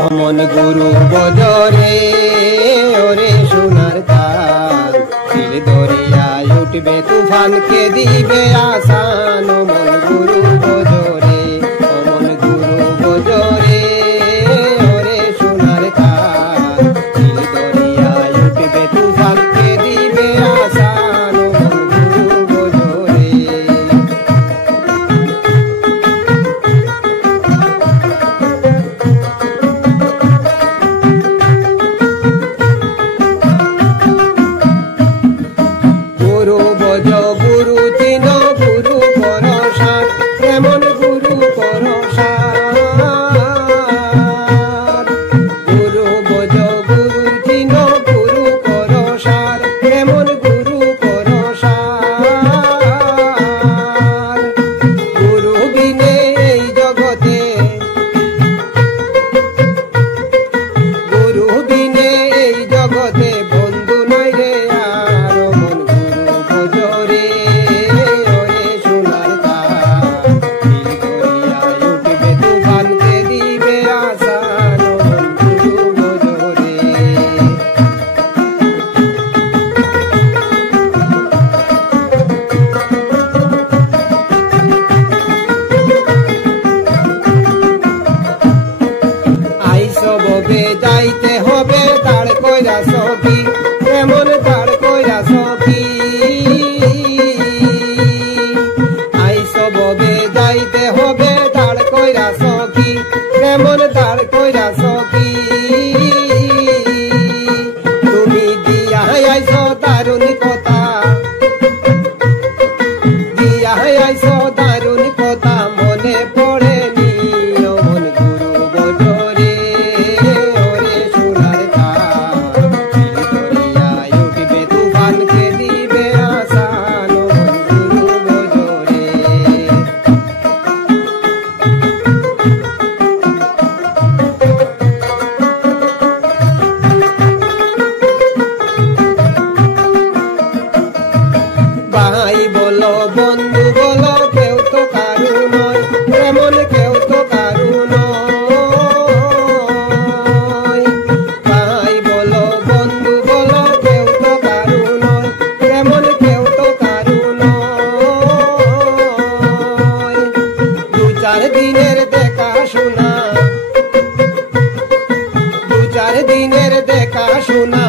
অমন গুরু বজরে ওরে সোনার তার দিল দরিয়ায় উঠবে তুফান কে দিবে আসান অমন গুরু বজরে অমন গুরু বজরে ওরে সোনার তার দিল দরিয়ায় উঠবে তুফান কে দিবে আসান অমন গুরু বজরে গুরু বজ গুরু চিন গুরু ভরসা এমন গুরু ভরসা গুরু বজ গুরু চিন গুরু ভরসা এমন গুরু ভরসা গুরু বিনে এই জগতে গুরু বিনে এই জগতে বন্ধু নাই রে আর অমন গুরু বজরে ওরে সোনার তার দিল দরিয়ায় উঠবে তুফানকে দিবে আসান অমন গুরু বজরে আইসো ববে যাইতে হবে দাঁড় কইরা সখী এমন দাঁড় কইরা সখী আইসো ববে যাইতে হবে দাঁড় কইরা সখী এমন দাঁড় কইরা সখী তুমি দিয়া আইসো দারুণ কথা দিয়া আইসো দারুণ কথা মনে পড়েনি অমন গুরু বজরে ওরে সোনার তার দিল দরিয়ায় উঠবে তুফানকে দিবে আসান অমন গুরু বজরে ভাই বলো বন্ধু বলো কেউ তো কারু নয় এমন কেউ তো কারু নয় ভাই বলো বন্ধু বলো কেউ তো কারু নয় এমন কেউ তো কারু নয় দু চার দিনের দেখা শোনা দু চার দিনের দেখা শোনা